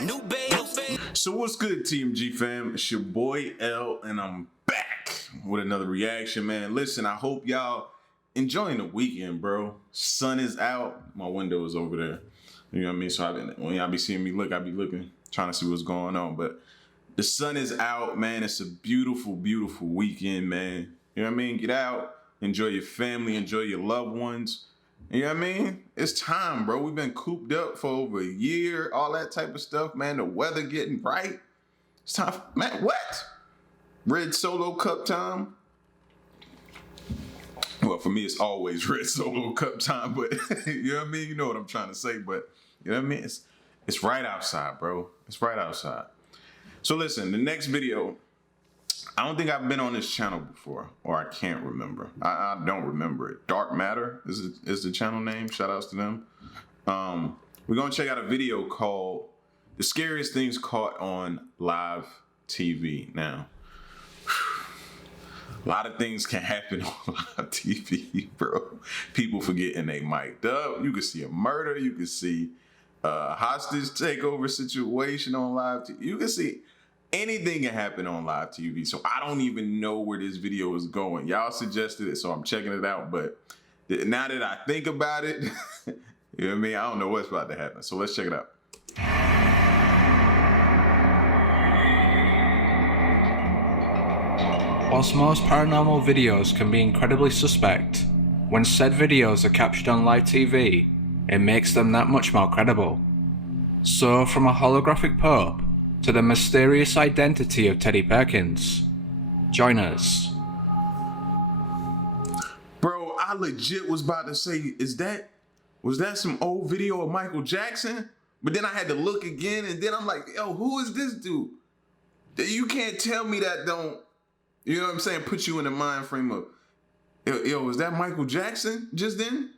new babe. So what's good, TMG fam? It's your boy L, and I'm back with another reaction, man. Listen, I hope y'all enjoying the weekend, bro. Sun is out. My window is over there. You know what I mean? So when y'all be seeing me look, I be looking, trying to see what's going on. But the sun is out, man. It's a beautiful, beautiful weekend, man. You know what I mean? Get out, enjoy your family, enjoy your loved ones. You know what I mean? It's time, bro. We've been cooped up for over a year, all that type of stuff, man. The weather getting bright. It's time, man, what? Red Solo Cup time? Well, for me, it's always Red Solo Cup time, but you know what I mean? You know what I'm trying to say, but you know what I mean? It's right outside, bro. It's right outside. So listen, the next video, I don't think I've been on this channel before, or I can't remember. I don't remember it. Dark Matter is the channel name. Shout outs to them. We're gonna check out a video called The Scariest Things Caught on Live TV. Now, a lot of things can happen on live TV, bro. People forgetting they mic'd up. You can see a murder. You can see a hostage takeover situation on live TV. You can see anything can happen on live TV. So I don't even know where this video is going. Y'all suggested it, so I'm checking it out. But now that I think about it, you know what I mean? I don't know what's about to happen. So let's check it out. Whilst most paranormal videos can be incredibly suspect, when said videos are captured on live TV, it makes them that much more credible. So from a holographic Pope to the mysterious identity of Teddy Perkins, join us. Bro, I legit was about to say, was that some old video of Michael Jackson? But then I had to look again, and then I'm like, yo, who is this dude? You can't tell me that don't, you know what I'm saying, put you in the mind frame of, yo, was that Michael Jackson just then?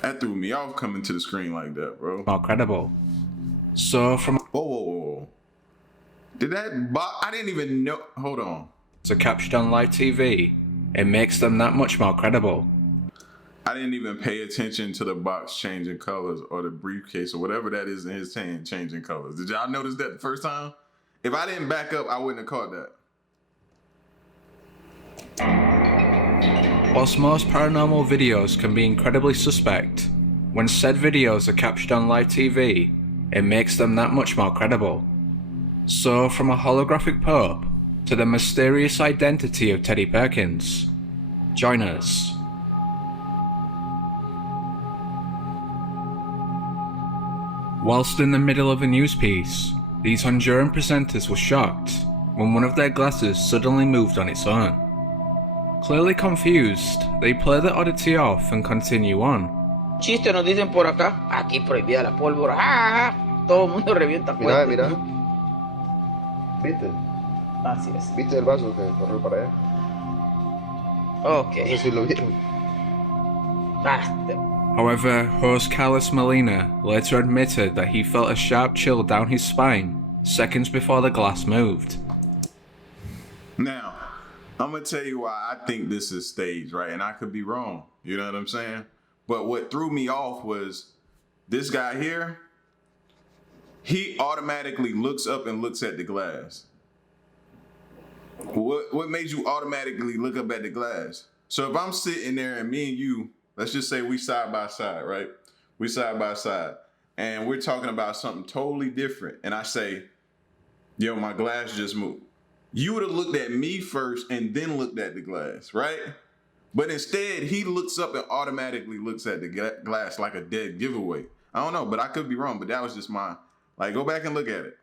That threw me off coming to the screen like that, bro. More credible. So from whoa. Did that box, I didn't even know, hold on. So captured on live TV, it makes them that much more credible. I didn't even pay attention to the box changing colors or the briefcase or whatever that is in his hand changing colors. Did y'all notice that the first time? If I didn't back up, I wouldn't have caught that. Whilst most paranormal videos can be incredibly suspect, when said videos are captured on live TV, it makes them that much more credible. So from a holographic Pope to the mysterious identity of Teddy Perkins, join us. Whilst in the middle of a news piece, these Honduran presenters were shocked when one of their glasses suddenly moved on its own. Clearly confused, they play the oddity off and continue on. Chiste nos dicen por acá, aquí prohibida la pólvora. ¡Ah! Todo el mundo revienta fuerte. Mira. ¿Viste? Así es. ¿Viste el vaso que corrió para allá? Ok. No sé si lo vieron. However, host Carlos Molina later admitted that he felt a sharp chill down his spine seconds before the glass moved. Now, I'm gonna tell you why I think this is staged, right? And I could be wrong, you know what I'm saying? But what threw me off was this guy here, he automatically looks up and looks at the glass. What made you automatically look up at the glass? So if I'm sitting there and me and you, let's just say we side by side, right? We side by side, and we're talking about something totally different. And I say, yo, my glass just moved. You would have looked at me first and then looked at the glass, right? But instead, he looks up and automatically looks at the glass like a dead giveaway. I don't know, but I could be wrong, but that was just my, like, go back and look at it.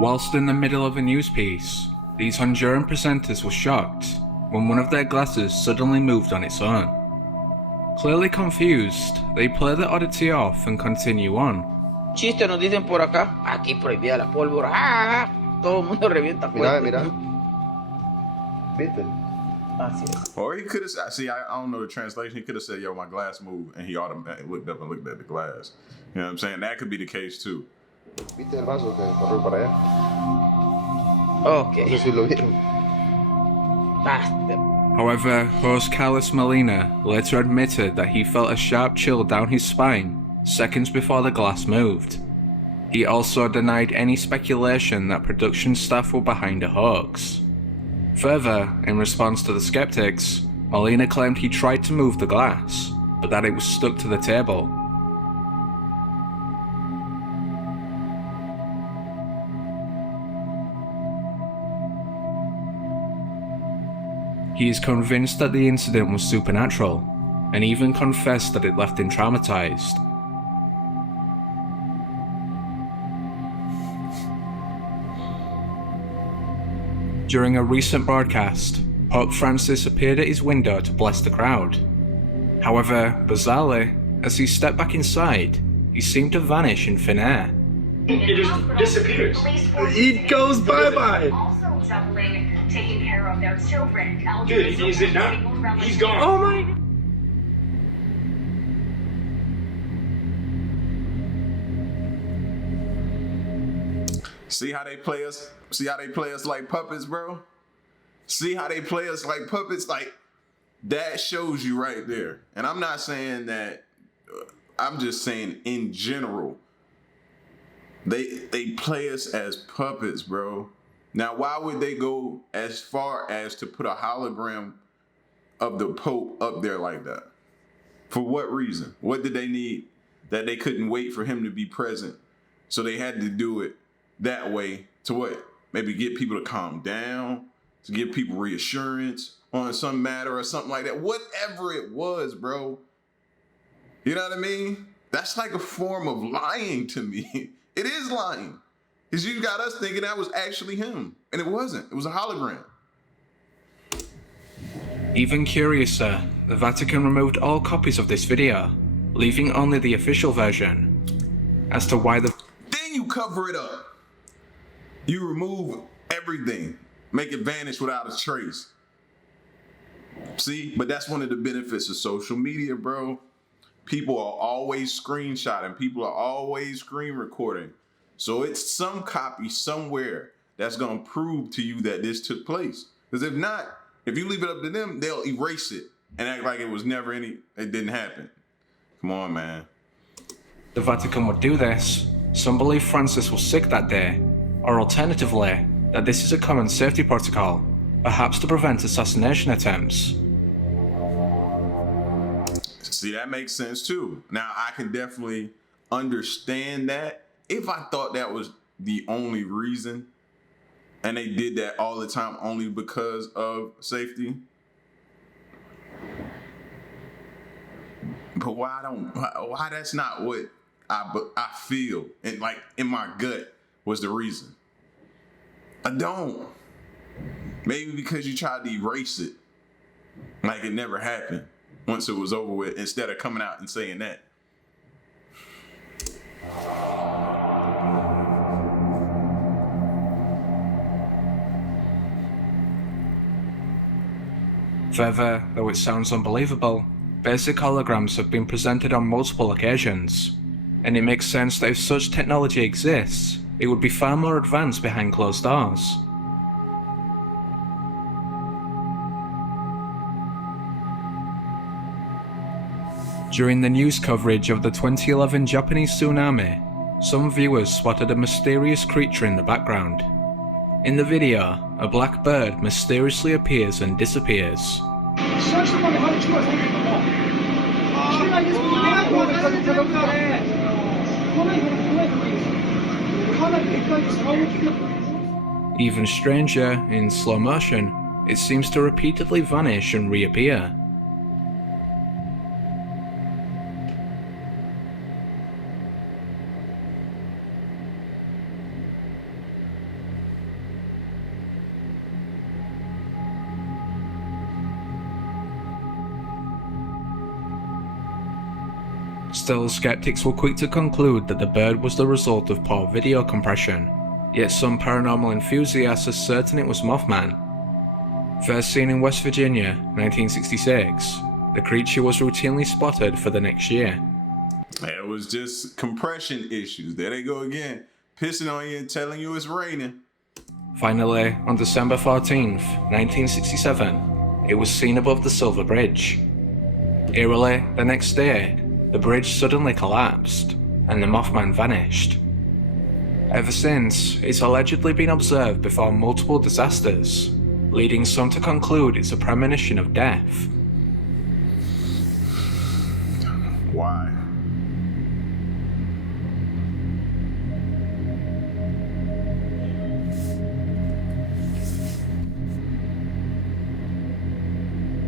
Whilst in the middle of a news piece, these Honduran presenters were shocked when one of their glasses suddenly moved on its own. Clearly confused, they play the oddity off and continue on. Chiste nos dicen por acá, aquí prohibida la pólvora. ¡Ah! Todo el mundo revienta fuerte. Mira. ¿Viste? Así es. Or he could have, see, I don't know the translation. He could have said, yo, my glass moved, and he automatically looked up and looked at the glass. You know what I'm saying? That could be the case too. ¿Viste el vaso que corrió para allá? Ok. No sé si lo vieron. However, host Carlos Molina later admitted that he felt a sharp chill down his spine seconds before the glass moved. He also denied any speculation that production staff were behind a hoax. Further, in response to the skeptics, Molina claimed he tried to move the glass, but that it was stuck to the table. He is convinced that the incident was supernatural, and even confessed that it left him traumatized. During a recent broadcast, Pope Francis appeared at his window to bless the crowd. However, bizarrely, as he stepped back inside, he seemed to vanish in thin air. It just disappears. It goes bye-bye. Also suffering, taking care of their children. Dude, is it not? He's gone. Oh my. See how they play us? See how they play us like puppets, bro? See how they play us like puppets? Like, that shows you right there. And I'm not saying that, I'm just saying in general, they play us as puppets, bro. Now, why would they go as far as to put a hologram of the Pope up there like that? For what reason? What did they need that they couldn't wait for him to be present? So they had to do it that way to what? Maybe get people to calm down, to give people reassurance on some matter or something like that. Whatever it was, bro. You know what I mean? That's like a form of lying to me. It is lying. Because you got us thinking that was actually him. And it wasn't. It was a hologram. Even curiouser, the Vatican removed all copies of this video, leaving only the official version. As to why the... Then you cover it up. You remove everything. Make it vanish without a trace. See? But that's one of the benefits of social media, bro. People are always screenshotting. People are always screen recording. So it's some copy somewhere that's going to prove to you that this took place. Because if not, if you leave it up to them, they'll erase it and act like it was never it didn't happen. Come on, man. The Vatican would do this. Some believe Francis was sick that day, or alternatively, that this is a common safety protocol, perhaps to prevent assassination attempts. See, that makes sense too. Now, I can definitely understand that if I thought that was the only reason, and they did that all the time only because of safety. But why that's not what I feel and like in my gut was the reason. I don't. Maybe because you tried to erase it like it never happened once it was over with, instead of coming out and saying that. Further, though it sounds unbelievable, basic holograms have been presented on multiple occasions, and it makes sense that if such technology exists, it would be far more advanced behind closed doors. During the news coverage of the 2011 Japanese tsunami, some viewers spotted a mysterious creature in the background. In the video, a black bird mysteriously appears and disappears. Even stranger, in slow motion, it seems to repeatedly vanish and reappear. Still, skeptics were quick to conclude that the bird was the result of poor video compression, yet some paranormal enthusiasts are certain it was Mothman. First seen in West Virginia, 1966, the creature was routinely spotted for the next year. It was just compression issues. There they go again, pissing on you and telling you it's raining. Finally, on December 14th, 1967, it was seen above the Silver Bridge. Eerily, the next day, the bridge suddenly collapsed, and the Mothman vanished. Ever since, it's allegedly been observed before multiple disasters, leading some to conclude it's a premonition of death. Why?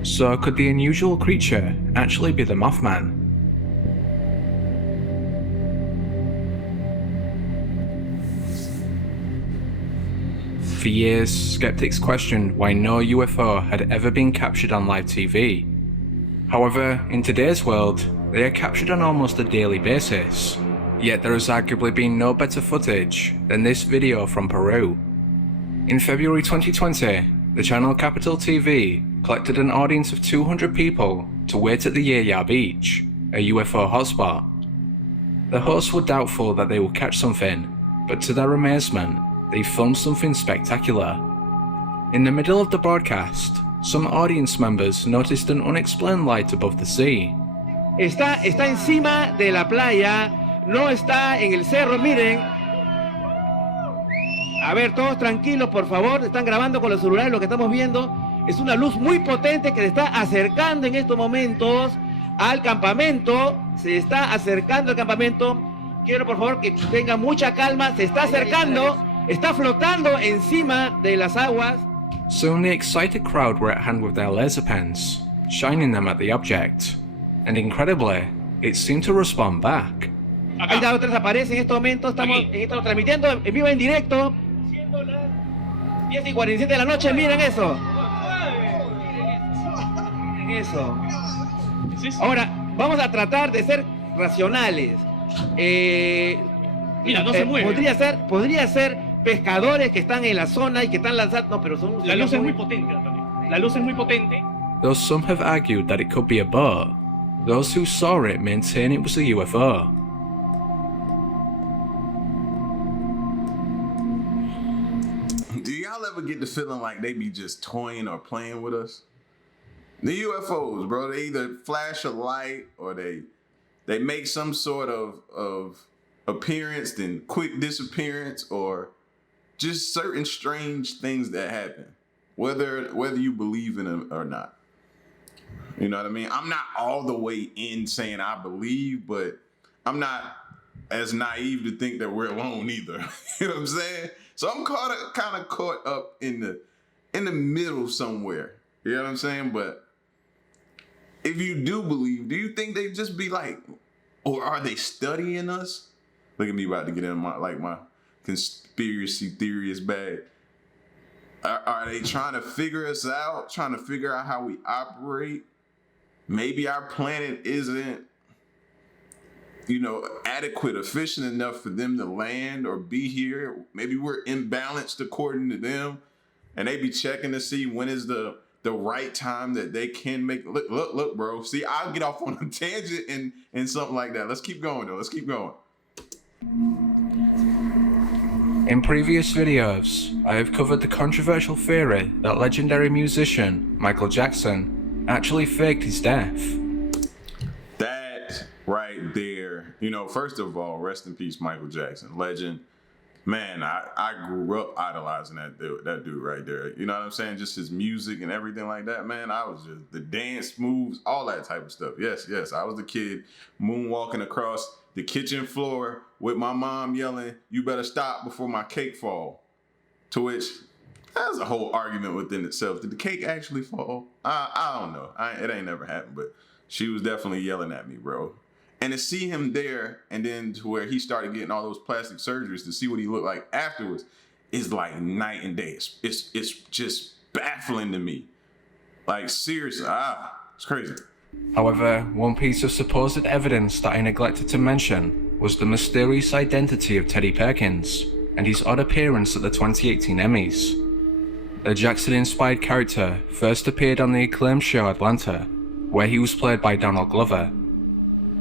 So could the unusual creature actually be the Mothman? For years, skeptics questioned why no UFO had ever been captured on live TV. However, in today's world, they are captured on almost a daily basis. Yet there has arguably been no better footage than this video from Peru. In February 2020, the channel Capital TV collected an audience of 200 people to wait at the Yaya Beach, a UFO hotspot. The hosts were doubtful that they would catch something, but to their amazement, they filmed something spectacular. In the middle of the broadcast, some audience members noticed an unexplained light above the sea. Está encima de la playa, no está en el cerro, miren. A ver, todos tranquilos, por favor, están grabando con los celulares lo que estamos viendo. Es una luz muy potente que se está acercando en estos momentos al campamento. Se está acercando al campamento. Quiero, por favor, que tengan mucha calma. Se está acercando, está flotando encima de las aguas. Soon the excited crowd were at hand with their laser pens, shining them at the object. And incredibly, it seemed to respond back. Ahí está, otra aparece en este momento. Estamos transmitiendo en vivo, en directo. Siendo las 10:47 de la noche, miren eso. Miren eso. Ahora, vamos a tratar de ser racionales. Mira, no se mueve. Podría ser pescadores que están en la zona y que están lanzando. No, pero son. La luz es muy potente, Antonio. La luz es muy potente. Though some have argued that it could be a boat, those who saw it maintain it was a UFO. Do y'all ever get the feeling like they be just toying or playing with us? The UFOs, bro, they either flash a light or they make some sort of appearance, then quick disappearance, or just certain strange things that happen, whether you believe in them or not. You know what I mean? I'm not all the way in saying I believe, but I'm not as naive to think that we're alone either. You know what I'm saying? So I'm kind of caught up in the middle somewhere. You know what I'm saying? But if you do believe, do you think they just be like, or are they studying us? Look at me about to get in my conspiracy theorist bag. Are they trying to figure us out? Trying to figure out how we operate? Maybe our planet isn't, adequate, efficient enough for them to land or be here. Maybe we're imbalanced according to them, and they be checking to see when is the right time that they can make. Look, bro. See, I'll get off on a tangent and something like that. Let's keep going, though. Let's keep going. In previous videos, I have covered the controversial theory that legendary musician Michael Jackson actually faked his death. That right there, first of all, rest in peace, Michael Jackson, legend. Man, I grew up idolizing that dude right there. You know what I'm saying? Just his music and everything like that, man. I was just the dance moves, all that type of stuff. Yes, I was the kid moonwalking across the kitchen floor with my mom yelling, "You better stop before my cake fall." To which, that's a whole argument within itself. Did the cake actually fall? I don't know. It ain't never happened, but she was definitely yelling at me, bro. And to see him there, and then to where he started getting all those plastic surgeries, to see what he looked like afterwards, is like night and day. It's just baffling to me. Like, seriously, it's crazy. However, one piece of supposed evidence that I neglected to mention was the mysterious identity of Teddy Perkins and his odd appearance at the 2018 Emmys. The Jackson-inspired character first appeared on the acclaimed show Atlanta, where he was played by Donald Glover.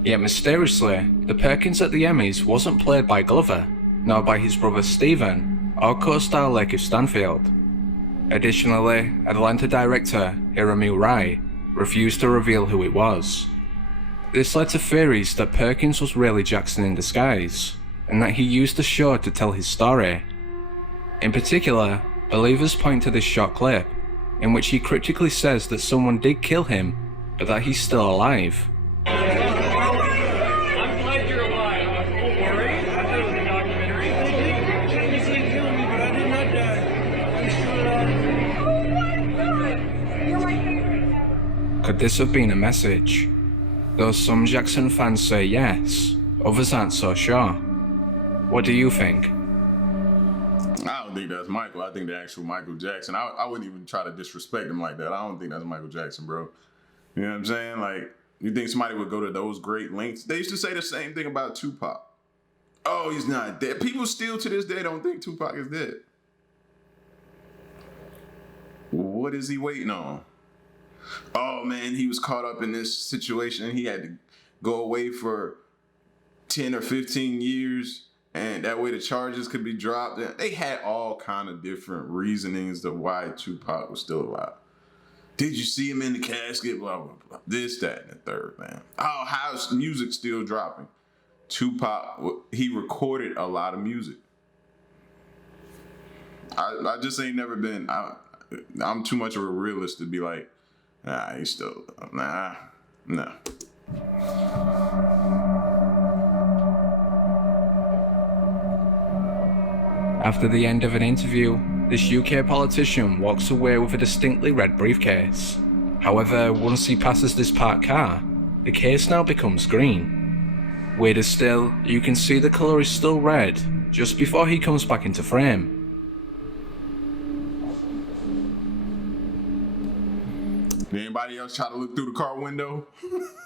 Yet mysteriously, the Perkins at the Emmys wasn't played by Glover, nor by his brother Steven, or co-star Lakeith Stanfield. Additionally, Atlanta director Iramu Rai, refused to reveal who it was. This led to theories that Perkins was really Jackson in disguise, and that he used the show to tell his story. In particular, believers point to this short clip, in which he cryptically says that someone did kill him, but that he's still alive. I'm glad you're alive. Don't worry. I thought it was a documentary. You said kill me, but I did not die. I'm still alive. Could this have been a message? Though some Jackson fans say yes, others aren't so sure. What do you think? I don't think that's Michael. I think the actual Michael Jackson. I wouldn't even try to disrespect him like that. I don't think that's Michael Jackson, bro. You know what I'm saying? Like, you think somebody would go to those great lengths? They used to say the same thing about Tupac. Oh, he's not dead. People still to this day don't think Tupac is dead. What is he waiting on? Oh, man, he was caught up in this situation and he had to go away for 10 or 15 years. And that way the charges could be dropped. They had all kind of different reasonings of why Tupac was still alive. Did you see him in the casket? Blah, blah, blah. This, that, and the third, man. Oh, how's music still dropping? Tupac, he recorded a lot of music. I just ain't never been, I'm too much of a realist to be like, nah, he's still, nah. After the end of an interview, this UK politician walks away with a distinctly red briefcase. However, once he passes this parked car, the case now becomes green. Weirder still, you can see the colour is still red, just before he comes back into frame. Did anybody else try to look through the car window?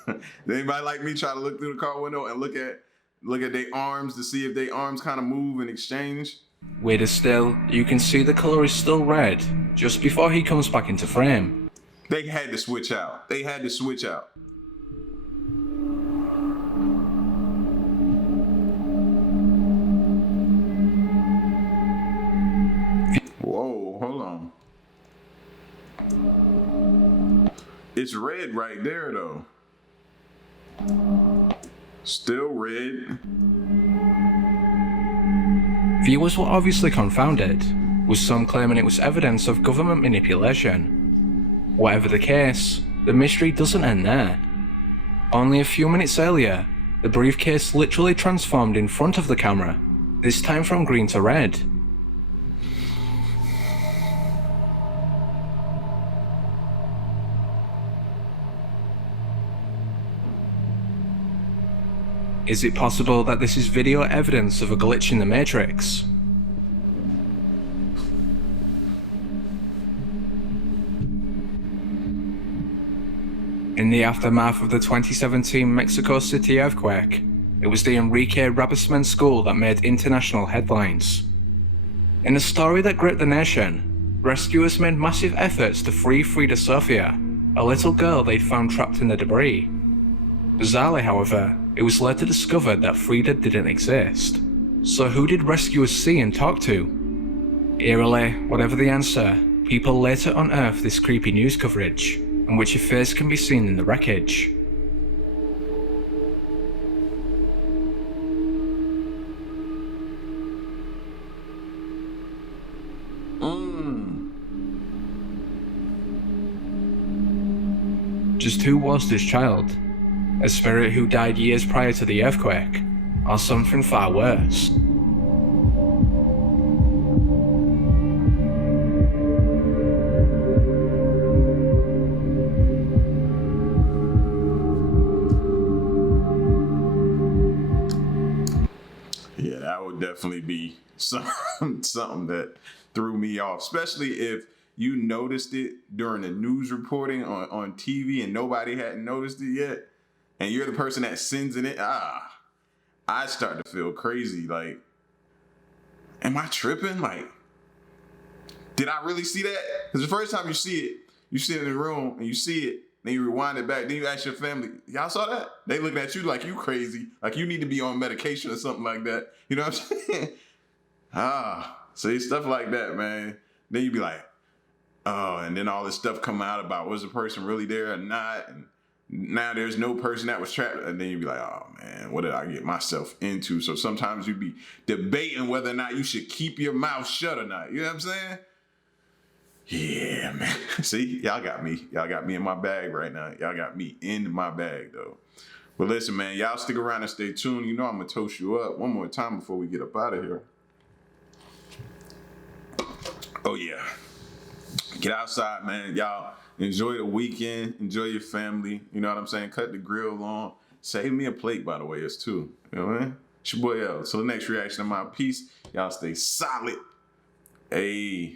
Did anybody like me try to look through the car window and look at their arms to see if their arms kind of move and exchange? Weirder still, you can see the colour is still red, just before he comes back into frame. They had to switch out. Whoa, hold on. It's red right there, though. Still red. Viewers were obviously confounded, with some claiming it was evidence of government manipulation. Whatever the case, the mystery doesn't end there. Only a few minutes earlier, the briefcase literally transformed in front of the camera, this time from green to red. Is it possible that this is video evidence of a glitch in the Matrix? In the aftermath of the 2017 Mexico City earthquake, it was the Enrique Rabasman school that made international headlines. In a story that gripped the nation, rescuers made massive efforts to free Frida Sofia, a little girl they'd found trapped in the debris. Bizarrely, however, it was later discovered that Frida didn't exist. So who did rescuers see and talk to? Eerily, whatever the answer, people later unearthed this creepy news coverage, in which a face can be seen in the wreckage. Just who was this child? A spirit who died years prior to the earthquake, or something far worse? Yeah, that would definitely be something that threw me off, especially if you noticed it during the news reporting on TV and nobody hadn't noticed it yet. And you're the person that sends it in, I start to feel crazy. Like, am I tripping? Like, did I really see that? Because the first time you see it, you sit in the room and you see it, then you rewind it back, then you ask your family, y'all saw that? They looking at you like you crazy, like you need to be on medication or something like that. You know what I'm saying? See, stuff like that, man. Then you be like, And then all this stuff come out about was the person really there or not, and now there's no person that was trapped, and then you'd be like, oh man, what did I get myself into? So sometimes you'd be debating whether or not you should keep your mouth shut or not. You know what I'm saying? Yeah, man. See, y'all got me. Y'all got me in my bag right now. Y'all got me in my bag though. But listen, man, y'all stick around and stay tuned. You know I'm gonna toast you up one more time before we get up out of here. Oh yeah. Get outside, man. Y'all enjoy the weekend. Enjoy your family. You know what I'm saying? Cut the grill on. Save me a plate, by the way, it's too. You know what I mean? It's your boy L. So the next reaction of my piece, y'all stay solid. Hey.